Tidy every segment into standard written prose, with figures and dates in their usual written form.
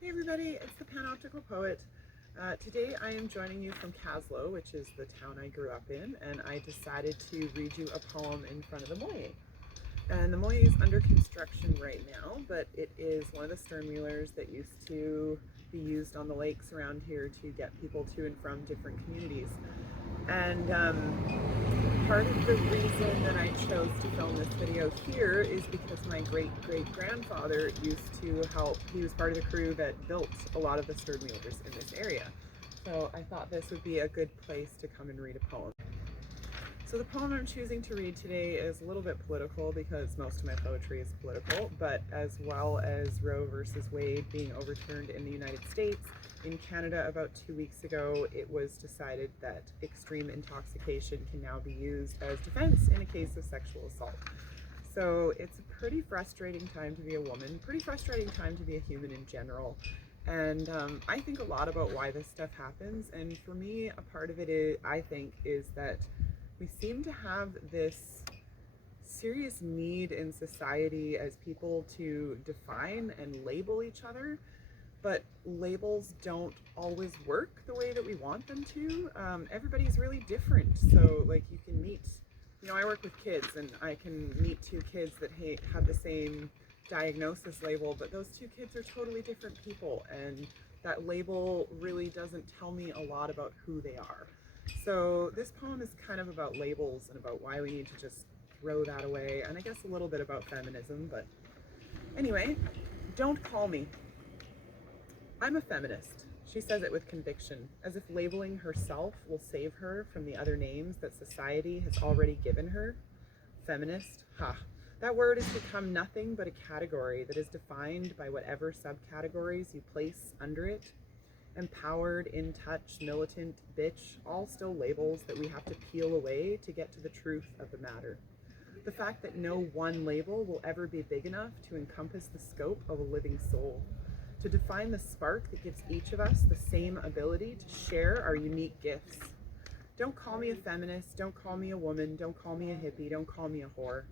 Hey everybody, it's the Panoptical Poet. Today I am joining you from Kaslo, which is the town I grew up in, and I decided to read you a poem in front of the Moyie. And the Moyie is under construction right now, but it is one of the sternwheelers that used to be used on the lakes around here to get people to and from different communities. And part of the reason that I chose to film this video here is because my great-great-grandfather used to help. He was part of the crew that built a lot of the sternwheelers in this area. So I thought this would be a good place to come and read a poem. So the poem I'm choosing to read today is a little bit political because most of my poetry is political, but as well as Roe versus Wade being overturned in the United States, in Canada about 2 weeks ago, it was decided that extreme intoxication can now be used as defense in a case of sexual assault. So it's a pretty frustrating time to be a woman, pretty frustrating time to be a human in general. And I think a lot about why this stuff happens. And for me, a part of it is, I think, is that we seem to have this serious need in society as people to define and label each other, but labels don't always work the way that we want them to. Everybody's really different. So like you can meet, I work with kids and I can meet two kids that have the same diagnosis label, but those two kids are totally different people, and that label really doesn't tell me a lot about who they are. So this poem is kind of about labels and about why we need to just throw that away, and I guess a little bit about feminism, but anyway, don't call me. I'm a feminist. She says it with conviction, as if labeling herself will save her from the other names that society has already given her. Feminist? Ha. That word has become nothing but a category that is defined by whatever subcategories you place under it. Empowered, in touch, militant, bitch, all still labels that we have to peel away to get to the truth of the matter. The fact that no one label will ever be big enough to encompass the scope of a living soul, to define the spark that gives each of us the same ability to share our unique gifts. Don't call me a feminist, don't call me a woman, don't call me a hippie, don't call me a whore.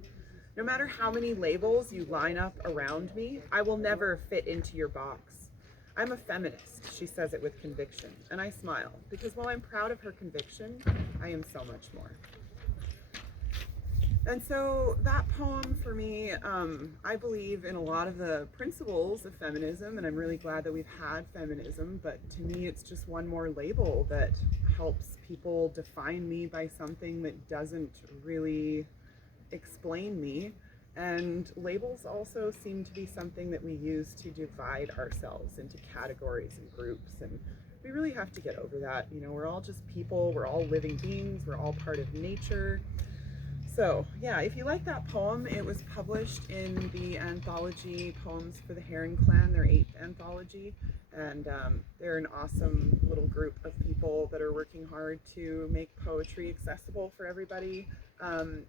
No matter how many labels you line up around me, I will never fit into your box. I'm a feminist, she says it with conviction, and I smile, because while I'm proud of her conviction, I am so much more. And so that poem for me, I believe in a lot of the principles of feminism, and I'm really glad that we've had feminism, but to me it's just one more label that helps people define me by something that doesn't really explain me. And labels also seem to be something that we use to divide ourselves into categories and groups, and we really have to get over that. We're all just people, we're all living beings, we're all part of nature. So yeah, if you like that poem, it was published in the anthology Poems for the Herring Clan, their 8th anthology, and they're an awesome little group of people that are working hard to make poetry accessible for everybody.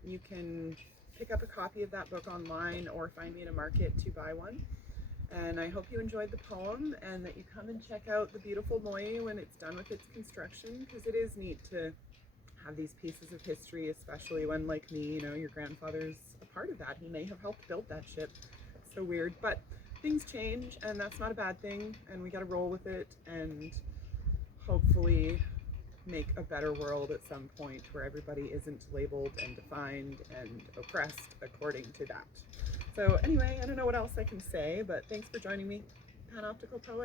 You can pick up a copy of that book online or find me in a market to buy one. And I hope you enjoyed the poem and that you come and check out the beautiful Moyie when it's done with its construction, because it is neat to have these pieces of history, especially when, like me, your grandfather's a part of that. He may have helped build that ship. It's so weird, but things change, and that's not a bad thing, and we gotta roll with it and hopefully make a better world at some point where everybody isn't labeled and defined and oppressed according to that. So anyway, I don't know what else I can say, but thanks for joining me. Panoptical Poet.